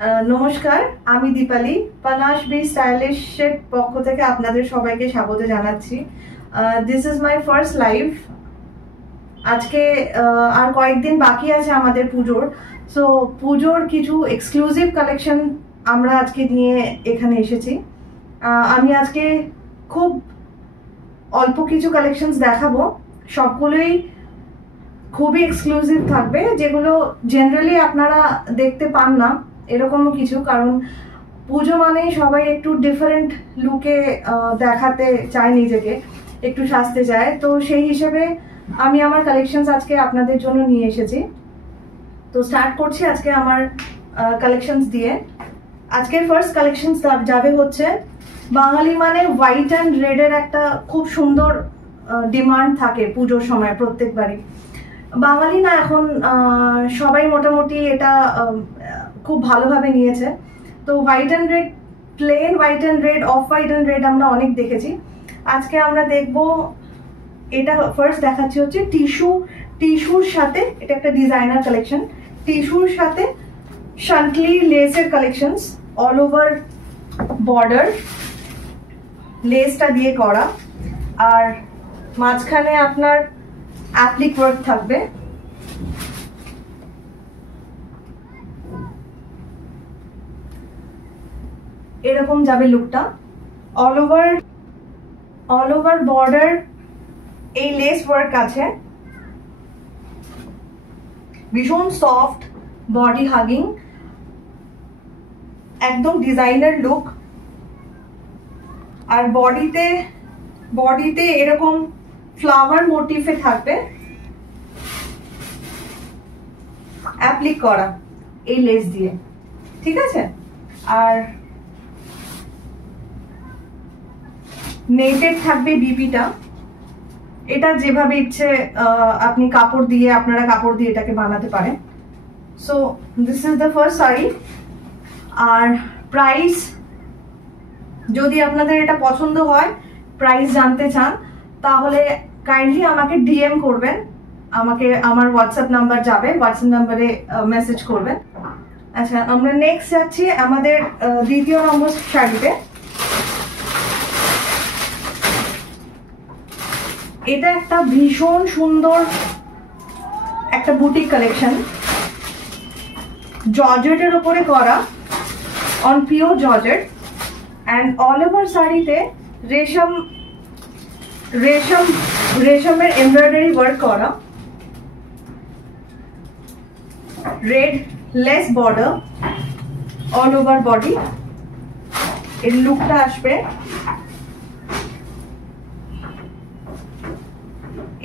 নমস্কার, আমি দীপালি। পানাশ বি স্টাইলিশের পক্ষ থেকে আপনাদের সবাইকে স্বাগত জানাচ্ছি। This is my first live. আজকে আর কয়েকদিন বাকি আছে আমাদের পুজোর। সো পুজোর কিছু এক্সক্লুসিভ কালেকশন আমরা আজকে নিয়ে এখানে এসেছি। আমি আজকে খুব অল্প কিছু কালেকশনস দেখাবো, সবগুলোই খুবই এক্সক্লুসিভ থাকবে, যেগুলো জেনারেলি আপনারা দেখতে পান না এরকমও কিছু। কারণ পুজো মানেই সবাই একটু ডিফারেন্ট লুকে দেখাতে চায়, নিজেকে একটু সাজতে চায়। তো সেই হিসেবে আমি আমার কালেকশনস আজকে আপনাদের জন্য নিয়ে এসেছি। তো স্টার্ট করছি আজকে আমার কালেকশনস দিয়ে। আজকের ফার্স্ট কালেকশনস যাবে হচ্ছে, বাঙালি মানে হোয়াইট অ্যান্ড রেডের একটা খুব সুন্দর ডিমান্ড থাকে পুজোর সময় প্রত্যেকবারই। বাঙালি না, এখন সবাই মোটামুটি এটা খুব ভালোভাবে নিয়েছে। তো white and red, plane white and red, off white and red আমরা অনেক দেখেছি। আজকে আমরা দেখব, এটা ফার্স্ট দেখাচ্ছি হচ্ছে টিস্যুর সাথে, এটা একটা ডিজাইনার কালেকশন, টিস্যুর সাথে শান্টলি লেসের কালেকশনস, অল ওভার বর্ডার লেসটা দিয়ে করা, আর মাঝখানে আপনার অ্যাপ্লিক ওয়ার্ক থাকবে। এরকম যাবে লুকটা। অল ওভার বর্ডার এই লেস ওয়ার্ক আছে, ভীষণ সফট, বডি হাগিং, একদম ডিজাইনার লুক। আর বডিতে এরকম ফ্লাওয়ার মোটিফে থাকবে অ্যাপ্লিক করা এই লেস দিয়ে, ঠিক আছে। আর নেটেড থাকবে বিপিটা। এটা যেভাবে ইচ্ছে আপনি আপনারা কাপড় দিয়ে এটাকে বানাতে পারেন। So this is the first sari. আর প্রাইস, যদি আপনাদের এটা পছন্দ হয়, প্রাইস জানতে চান, তাহলে কাইন্ডলি আমাকে ডিএম করবেন। আমাকে আমার হোয়াটসঅ্যাপ নাম্বার যাবে, হোয়াটসঅ্যাপ নাম্বারে মেসেজ করবেন। আচ্ছা, আমরা নেক্সট যাচ্ছি আমাদের দ্বিতীয় নম্বর শাড়িতে। এটা একটা ভীষণ সুন্দর একটা বুটিক কালেকশন, জর্জেটের উপরে করা, on pure georgette, and all over শাড়িতে রেশমের এমব্রয়ডারি ওয়ার্ক করা, red less border all over body. এর লুকটা আসবে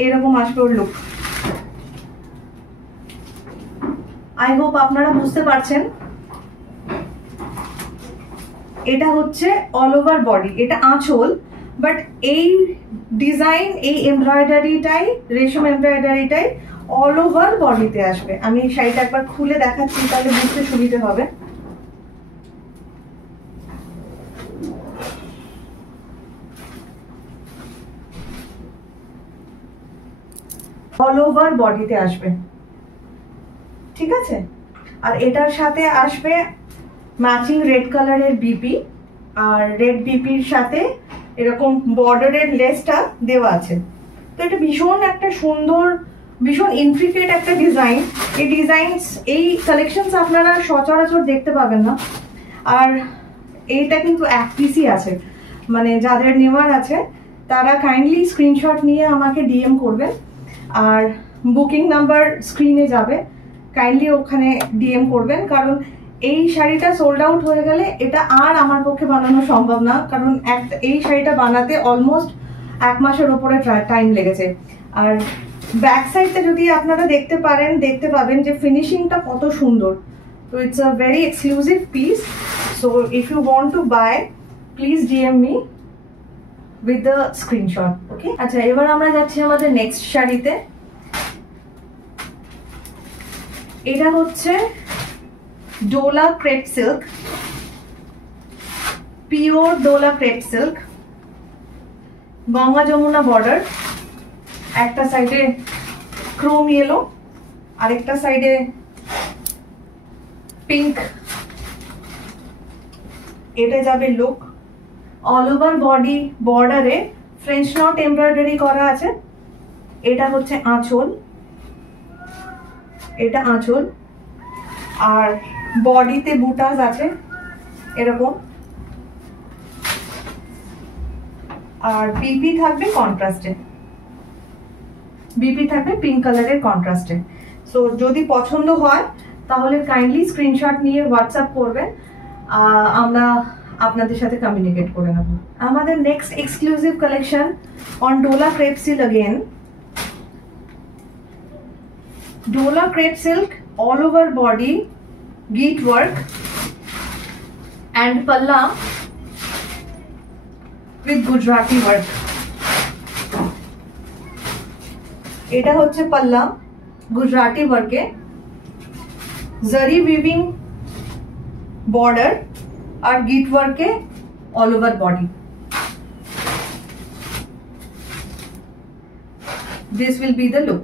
এরকম, আসবে ওর লুক। আই হোপ আপনারা বুঝতে পারছেন। এটা হচ্ছে অল ওভার বডি, এটা আঁচল, বাট এই ডিজাইন, এই এমব্রয়ডারিটাই, রেশম এমব্রয়ডারিটাই অল ওভার বডিতে আসবে। আমি শাড়িটা একবার খুলে দেখাচ্ছি, তাহলে বুঝতে সুবিধা হবে। অল ওভার বডিতে আসবে, ঠিক আছে। আর এটার সাথে আসবে ম্যাচিং রেড কালারের বিপি, আর রেড বিপির সাথে এরকম বর্ডারের লেসটা দেওয়া আছে। তো এটা ভীষণ একটা সুন্দর, ভীষণ ইন্ট্রিকেট একটা ডিজাইন। এই কালেকশনস আপনারা সচরাচর দেখতে পাবেন না। আর এইটা কিন্তু এক পিসই আছে, মানে যাদের নেওয়ার আছে তারা কাইন্ডলি স্ক্রিনশট নিয়ে আমাকে ডিএম করবেন। আর বুকিং নাম্বার স্ক্রিনে যাবে, কাইন্ডলি ওখানে ডিএম করবেন। কারণ এই শাড়িটা সোল্ড আউট হয়ে গেলে এটা আর আমার পক্ষে বানানো সম্ভব না, কারণ এই শাড়িটা বানাতে অলমোস্ট 1 মাসের ওপরে টাইম লেগেছে। আর ব্যাক সাইডটা যদি আপনারা দেখতে পাবেন যে ফিনিশিংটা কত সুন্দর। তো it's a very exclusive piece. So if you want to buy, please DM me with the screenshot, okay. আচ্ছা, এবার আমরা যাচ্ছি আমাদের নেক্সট শাড়িতে। এটা হচ্ছে dola crepe silk, pure dola crepe silk, Ganga Jamuna border, একটা সাইডে ক্রোম ইয়েলো, আরেকটা সাইডে পিঙ্ক এটা যাবে লুক। অল ওভার বডি বর্ডারে ফ্রেঞ্চ নট এমব্রয়ডারি করা আছে। এটা হচ্ছে আঁচল, এটা আঁচল, আর বডিতে বুটাস আছে এরকম, আর বিপি থাকবে কন্ট্রাস্টে, বিপি থাকবে পিঙ্ক কালারের কন্ট্রাস্টে। সো যদি পছন্দ হয় তাহলে কাইন্ডলি স্ক্রিনশট নিয়ে হোয়াটসঅ্যাপ করবেন, আমরা আপনাদের সাথে কমিউনিকেট করে নেব। আমাদের next exclusive collection on dola crepe silk again. Dola crepe silk all over body git work and palla with Gujarati work। এটা হচ্ছে পাল্লা গুজরাটি ওয়ার্কে, জারি উইভিং বর্ডার আর গিট ওয়ার্কে all over body. This will be the look.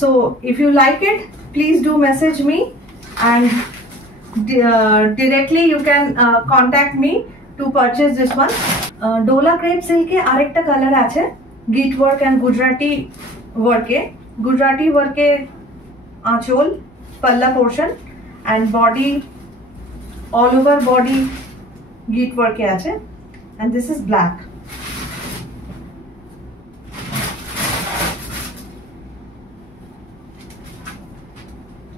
So if you like it, please do message me and directly you can contact me to purchase this one. Dola crepe silk ke arekta color ache git work and Gujarati work e। Gujarati work e aanchol palla portion and body all over body git work e ache, and this is black।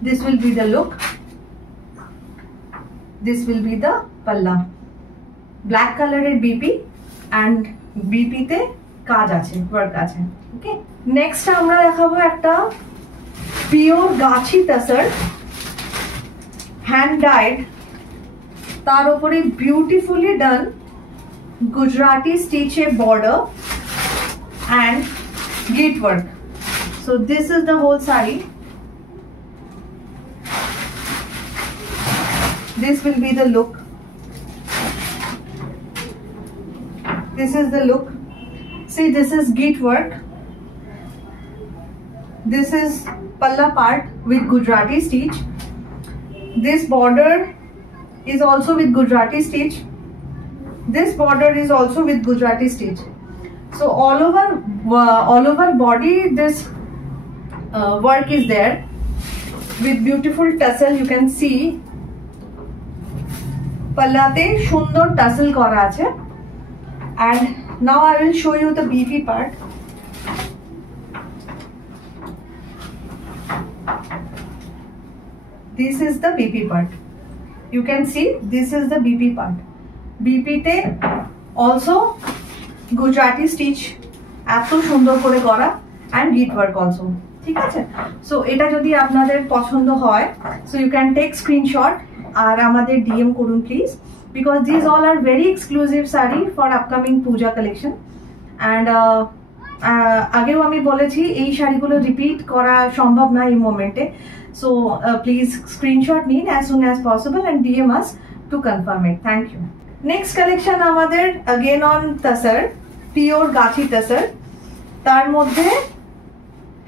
This will be the look, this will be the palla। black color এর BP and BP তে কাজ আছে, work আছে। ওকে, next আমরা দেখাবো একটা pure গাছি তাসার hand dyed, তার উপরে বিউটিফুলি ডান গুজরাটি স্টিচে border and git work। So this is the whole saree। This will be the look, this is the look। See, this is git work, this is palla part with Gujarati stitch, this border is also with Gujarati stitch, this border is also with Gujarati stitch। So all over body this work is there with beautiful tassel। You can see পাল্লাতে সুন্দর tassel করা আছে। and now I will show you the BP part। this is the BP part, you can see this is the BP part। BP তে also Gujarati stitch এত সুন্দর করে করা and git work also। ঠিক আছে, so এটা যদি আপনাদের পছন্দ হয় so you can take screenshot আর আমাদের ডিএম করুন please, because this all are very exclusive sari for upcoming Puja collection. And আগেও আমি বলেছি এই শাড়িগুলো রিপিট করা সম্ভব না এই মোমেন্টে। সো প্লিজ স্ক্রিনশট নিন as soon as possible and DM us to confirm it. Thank you. Next collection আমাদের अगेन অন তাসার, পিওর গাছি তাসার, তার মধ্যে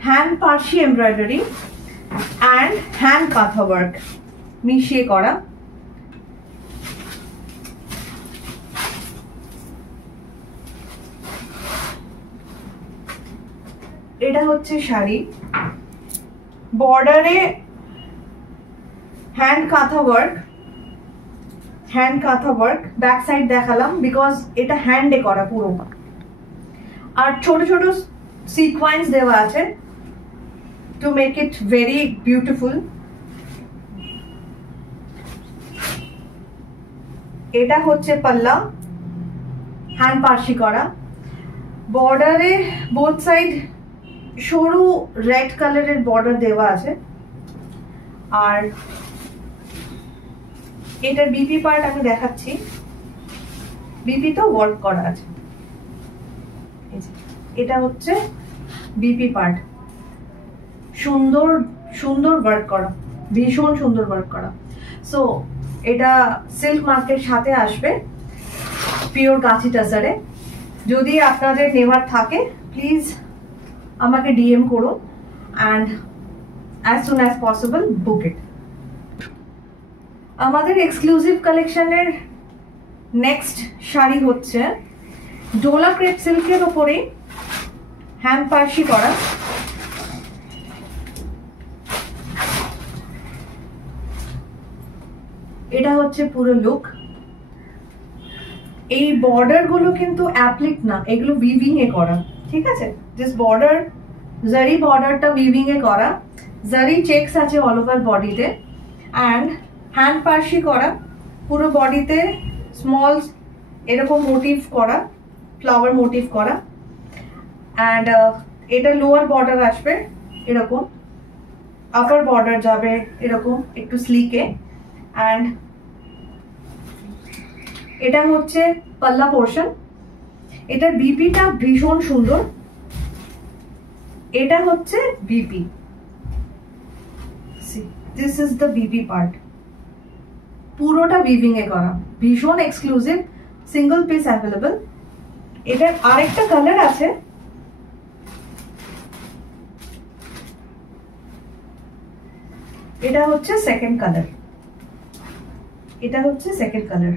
hand Parsi embroidery and hand kantha work মিশিয়ে করা। এটা হচ্ছে শাড়ি, বর্ডারে hand kantha work, hand kantha work back side দেখালাম বিকজ এটা হ্যান্ডে করা পুরো, আর ছোট ছোট সিকোয়েন্স দেওয়া আছে to make it very beautiful. এটা হচ্ছে পাল্লা, হ্যান্ড পার্সি করা, বর্ডারে বোথ সাইড সরু রেড কালারের বর্ডার দেওয়া আছে, আর এটার বিপি পার্ট আমি দেখাচ্ছি, বিপি তো ওয়ার্ক করা আছে। এটা হচ্ছে বিপি পার্ট, সুন্দর সুন্দর ওয়ার্ক করা, ভীষণ সুন্দর ওয়ার্ক করা। সো এটা সিল্ক মার্কের সাথে আসবে পিওর গাছি টাসারে। যদি আপনাদের নেওয়ার থাকে প্লিজ আমাকে ডিএম করুন and as soon as possible book it. আমাদের এক্সক্লুসিভ কালেকশনের নেক্সট শাড়ি হচ্ছে ডোলা ক্রেপ সিল্কের ওপরে হ্যান্ড পার্সি করা। এটা হচ্ছে পুরো লুক। এই বর্ডার গুলো কিন্তু অ্যাপ্লিক না, এগুলো উইভিং এ করা, ঠিক আছে? জাস্ট বর্ডার, জারি বর্ডারটা উইভিং এ করা, জারি চেকস আছে অল ওভার বডিতে, অ্যান্ড হ্যান্ড পার্সি করা পুরো বডিতে, স্মল এরকম মোটিভ করা, ফ্লাওয়ার মোটিভ করা, অ্যান্ড এটা লোয়ার বর্ডার আসবে এরকম, আপার বর্ডার যাবে এরকম একটু স্লিকে, অ্যান্ড এটা হচ্ছে পাল্লা পোর্শন। এটার বিপিটা ভীষণ সুন্দর। এটা হচ্ছে BP, this is the BP part, পুরোটা উইভিং এ করা, ভীষণ এক্সক্লুসিভ, সিঙ্গল পিস অ্যাভেলেবল। এটার আরেকটা কালার আছে, এটা হচ্ছে সেকেন্ড কালার, এটা হচ্ছে সেকেন্ড কালার,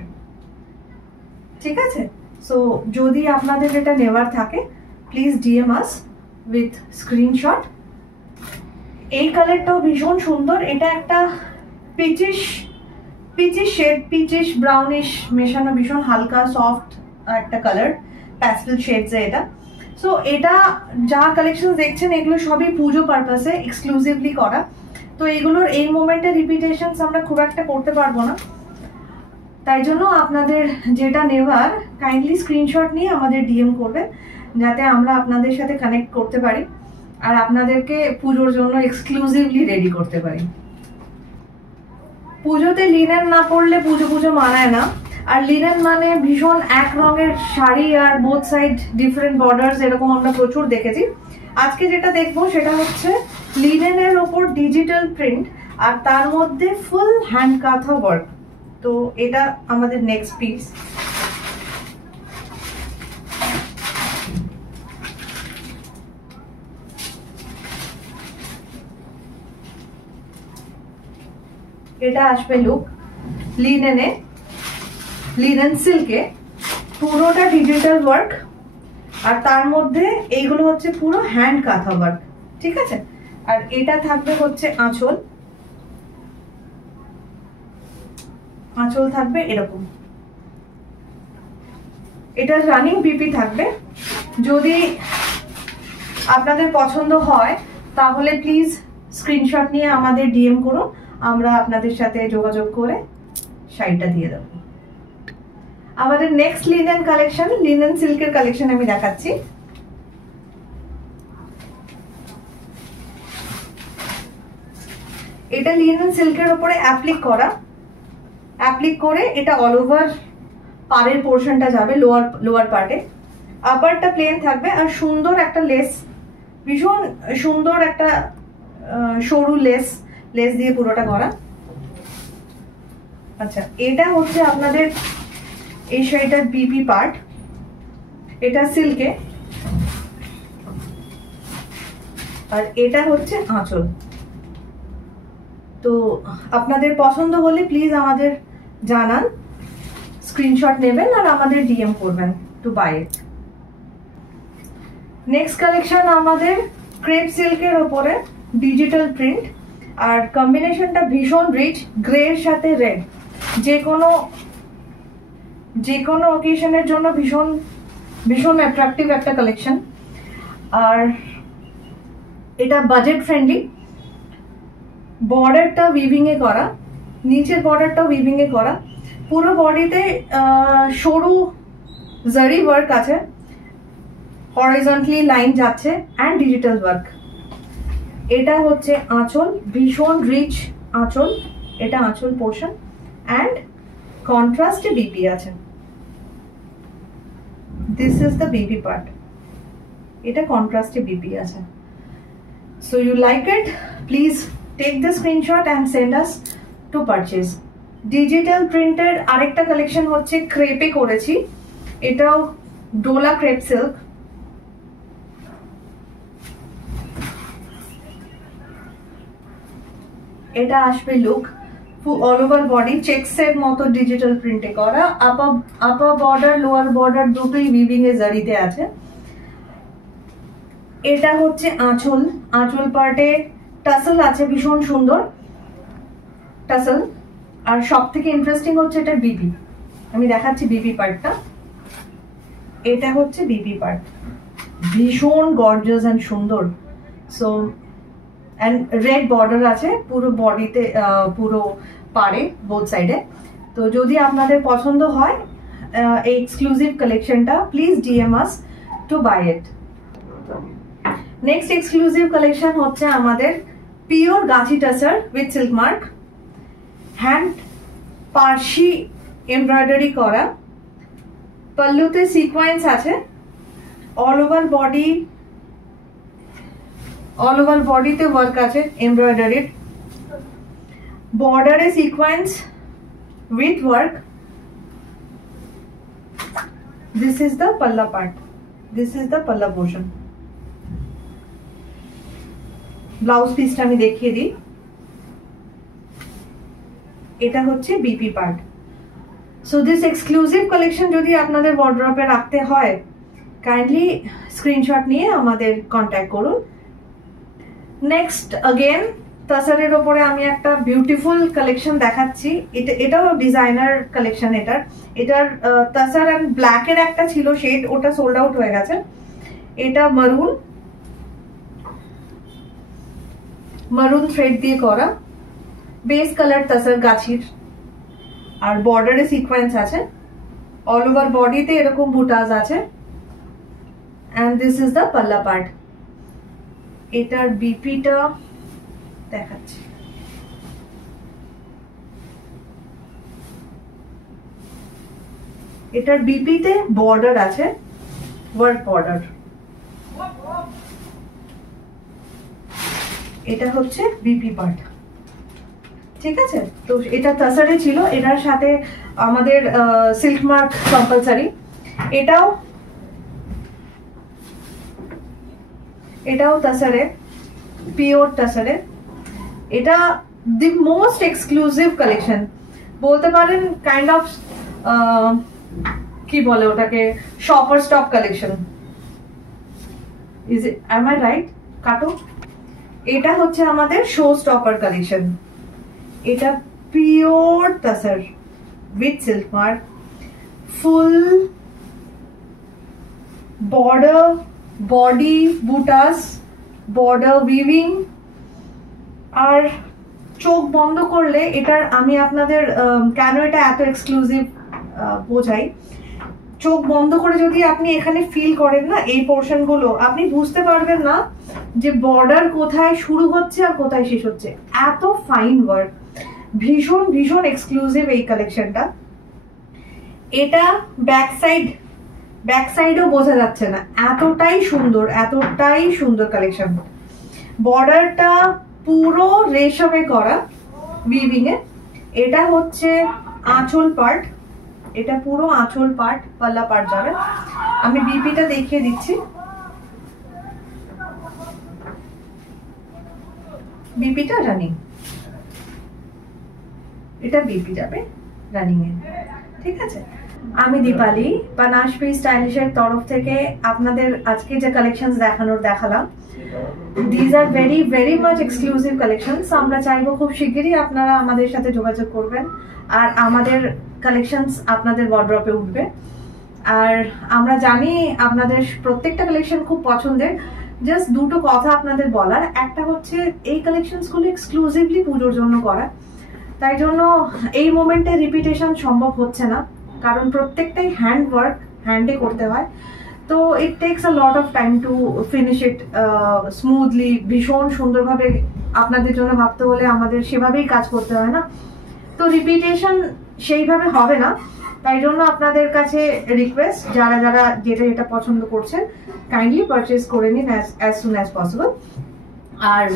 ঠিক আছে? সো যদি আপনাদের এটা নেওয়ার থাকে please DM us with screenshot. এই কালারটাও ভীষণ সুন্দর। এটা একটা পিচিশ শেড, পিচিশ ব্রাউনিশ মেশানো, ভীষণ হালকা সফট একটা কালার, প্যাস্টেল শেডস এটা। সো এটা যা কালেকশন দেখছেন এগুলো সবই পুজো পারপাসে এক্সক্লুসিভলি করা। তো এগুলোর এই মোমেন্টে রিপিটেশনস আমরা খুব একটা করতে পারবো না, তাই জন্য আপনাদের যেটা নেওয়ার কাইন্ডলি স্ক্রিনশট নিয়ে আমাদের ডিএম করবেন, যাতে আমরা আপনাদের সাথে কানেক্ট করতে পারি আর আপনাদেরকে পুজোর জন্য এক্সক্লুসিভলি রেডি করতে পারি। পুজোতে লিনেন না পরলে পুজো মানায় না, আর লিনেন মানে ভীষণ এক রঙের শাড়ি আর বোথ সাইড ডিফারেন্ট বর্ডার্স, এরকম আমরা প্রচুর দেখেছি। আজকে যেটা দেখবো সেটা হচ্ছে লিনেনের ওপর ডিজিটাল প্রিন্ট আর তার মধ্যে ফুল হ্যান্ড কাঁথা ওয়ার্ক। তো এটা আমাদের নেক্সট পিস। এটা আসবে লুক লিনেনে, লিনেন সিল্কে, পুরোটা ডিজিটাল ওয়ার্ক আর তার মধ্যে এইগুলো হচ্ছে পুরো হ্যান্ড কাঁথা ওয়ার্ক, ঠিক আছে? আর এটা থাকবে হচ্ছে আঁচল, আঁচল থাকবে এরকম। এটা রানিং বিপি থাকবে। যদি আপনাদের পছন্দ হয় তাহলে প্লিজ স্ক্রিনশট নিয়ে আমাদের ডিএম করুন, আমরা আপনাদের সাথে যোগাযোগ করে শাড়িটা দিয়ে দেবো। আমাদের নেক্সট লিনেন কালেকশন, লিনেন সিল্কের কালেকশন আমি দেখাচ্ছি। এটা লিনেন সিল্কের উপরে অ্যাপ্লিক করা, অ্যাপ্লিক করে এটা অল ওভার পাড়ের পোর্শনটা যাবে লোয়ার পার্টে, আপারটা প্লেন থাকবে আর সুন্দর একটা লেস, ভীষণ সুন্দর একটা সরু লেস দিয়ে পুরোটা করা। আচ্ছা, এটা হচ্ছে আপনাদের এই শাড়িটার বিপি পার্ট, এটা সিল্কে, আর এটা হচ্ছে আঁচল। তো আপনাদের পছন্দ হলে প্লিজ আমাদের জানান, স্ক্রিনশট নেবেন আর আমাদের ডিএম করবেন to buy it. Next collection আমাদের ক্রেপ সিল্কের ওপরে ডিজিটাল প্রিন্ট, আর কম্বিনেশনটা ভীষণ রিচ, গ্রে এর সাথে রেড, যে কোনো অকেশনের জন্য ভীষণ অ্যাট্রাকটিভ একটা কালেকশন। আর এটা বাজেট ফ্রেন্ডলি, বর্ডারটা উইভিং এ করা, নিচের বর্ডারটা উইভিং এ করা, পুরো বডিতে সরু জারি ওয়ার্ক আছে, হরিজন্টালি লাইন যাচ্ছে অ্যান্ড ডিজিটাল ওয়ার্ক। এটা হচ্ছে আঁচল, ভীষণ রিচ আঁচল, এটা আঁচল পোর্শন অ্যান্ড কন্ট্রাস্টে বিপি আছে। This is the BP part, এটা কন্ট্রাস্টে বিপি আছে। So you like it, please take the screenshot and send us to purchase. Digital প্রিন্টের আরেকটা কালেকশন হচ্ছে ক্রেপে করেছি, এটাও ডোলা ক্রেপ সিল্ক। এটা আসবে লুক অল ওভার বডি চেকসের মতো ডিজিটাল প্রিন্টে করা, আপার বর্ডার লোয়ার বর্ডার দুটোই উইভিং এ জারিতে আছে। এটা হচ্ছে আঁচল, আঁচল পার্টে টাসেল আছে, ভীষণ সুন্দর টাসেল। আর সব থেকে ইন্টারেস্টিং হচ্ছে এটা বিপি, আমি দেখাচ্ছি বিপি পার্টটা। এটা হচ্ছে বিপি পার্ট, ভীষণ গর্জিয়াস এন্ড সুন্দর। সো এন্ড রেড বর্ডার আছে পুরো বডিতে, পুরো পারে বোথ সাইডে। তো যদি আপনাদের পছন্দ হয় এই এক্সক্লুসিভ কালেকশনটা, please DM us to buy it. Next exclusive collection হচ্ছে আমাদের পিওর গাছি tussar with silk mark, hand Parsi embroidery করা, পল্লুতে সিকোয়েন্স আছে, অল ওভার বডিতে ওয়ার্ক আছে এমব্রয়ডারিড, বর্ডারে sequence with work. This is the pallu part, this is the pallu portion. Blouse পিসটা আমি দেখিয়ে দিই, এটা হচ্ছে BP part. So this exclusive collection যদি আপনাদের ওয়ার্ড্রপে রাখতে হয়, কাইন্ডলি স্ক্রিনশট নিয়ে আমাদের কন্ট্যাক্ট করুন। নেক্সট अगेन তাসারের ওপরে আমি একটা বিউটিফুল কালেকশন দেখাচ্ছি। এটাও ডিজাইনার কালেকশন। এটার তাসার এন্ড ব্ল্যাক এর একটা ছিল শেড, ওটা সোল্ড আউট হয়ে গেছে। এটা মারুন থ্রেড দিয়ে করা, বেস কালার তাসার গাছির, আর বর্ডারে সিকোয়েন্স আছে, অল ওভার বডিতে এরকম বুটাস আছে, and this is the pallu part. এটার বিপিটা দেখাচ্ছি, এটার বিপিতে বর্ডার আছে, ওয়ার্ক বর্ডার। এটা হচ্ছে বিপি পার্ট, ঠিক আছে। তো এটা তাসারে ছিল, এটার সাথে আমাদের সিল্ক মার্ক কম্পালসারি। এটাও তাসারে, পিওর তাসারে। এটা দি মোস্ট এক্সক্লুসিভ কালেকশন বলতে পারেন, কাইন্ড অফ কি বলে ওটাকে, shopper stop collection. Is it, am I right? কাটো। এটা হচ্ছে আমাদের শো স্টপার কালেকশন। এটা pure tussar with silk mark, full border, body বুটাস, বর্ডার উইভিং। আর চোখ বন্ধ করলে এটার, আমি আপনাদের কেন এটা এত এক্সক্লুসিভ বোঝাই, চোখ বন্ধ করে যদি আপনি এখানে ফিল করেন না এই পোর্শন গুলো, আপনি বুঝতে পারবেন না যে বর্ডার কোথায় শুরু হচ্ছে আর কোথায় শেষ হচ্ছে। এত ফাইন ওয়ার্ক, ভীষণ ভীষণ এক্সক্লুসিভ এই কালেকশনটা। এটা ব্যাক সাইডও বোঝা যাচ্ছে না, এতটাই সুন্দর কালেকশন। বর্ডারটা পুরো রেশমে করা উইভিং এ। এটা হচ্ছে আঁচল পার্ট, এটা পুরো আঁচল পার্ট, পাল্লা পার্ট যাবে। আমি বিপিটা দেখিয়ে দিচ্ছি, বিপিটা রানিং, এটা বিপি যাবে রানিং এ, ঠিক আছে। আমি দীপালি, পানাশ বি স্টাইলিশের তরফ থেকে আপনাদের আজকে যে কালেকশনস দেখালাম, these are very very much exclusive collections. আমরা চাইবো খুব শিগগিরই আপনারা আমাদের সাথে যোগাযোগ করবেন আর আমাদের কালেকশনস আপনাদের ওয়ার্ড্রপে উঠবে। আর আমরা জানি আপনাদের প্রত্যেকটা কালেকশন খুব পছন্দের। জাস্ট দুটো কথা আপনাদের বলার, একটা হচ্ছে এই কালেকশনস গুলো এক্সক্লুসিভলি পুজোর জন্য করা, তাই জন্য এই মোমেন্টে রিপিটেশন সম্ভব হচ্ছে না, কারণ প্রত্যেকটাই হ্যান্ড ওয়ার্ক, হ্যান্ডে করতে হয়। তো it takes a lot of time to finish it smoothly, ভীষণ সুন্দরভাবে আপনাদের জন্য ভাবতে হলে আমাদের সেভাবেই কাজ করতে হয় না, তো রিপিটেশন সেইভাবে হবে না। তাই জন্য আপনাদের কাছে রিকোয়েস্ট, যারা যারা যেটা পছন্দ করছেন কাইন্ডলি পারচেজ করে নিন অ্যাজ সুন অ্যাজ পসিবল। আর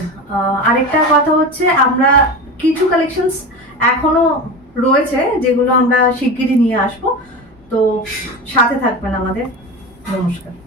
আরেকটা কথা হচ্ছে, আমরা কিছু কালেকশনস এখনো রয়েছে যেগুলো আমরা শিগগিরই নিয়ে আসবো, তো সাথে থাকবেন আমাদের। নমস্কার।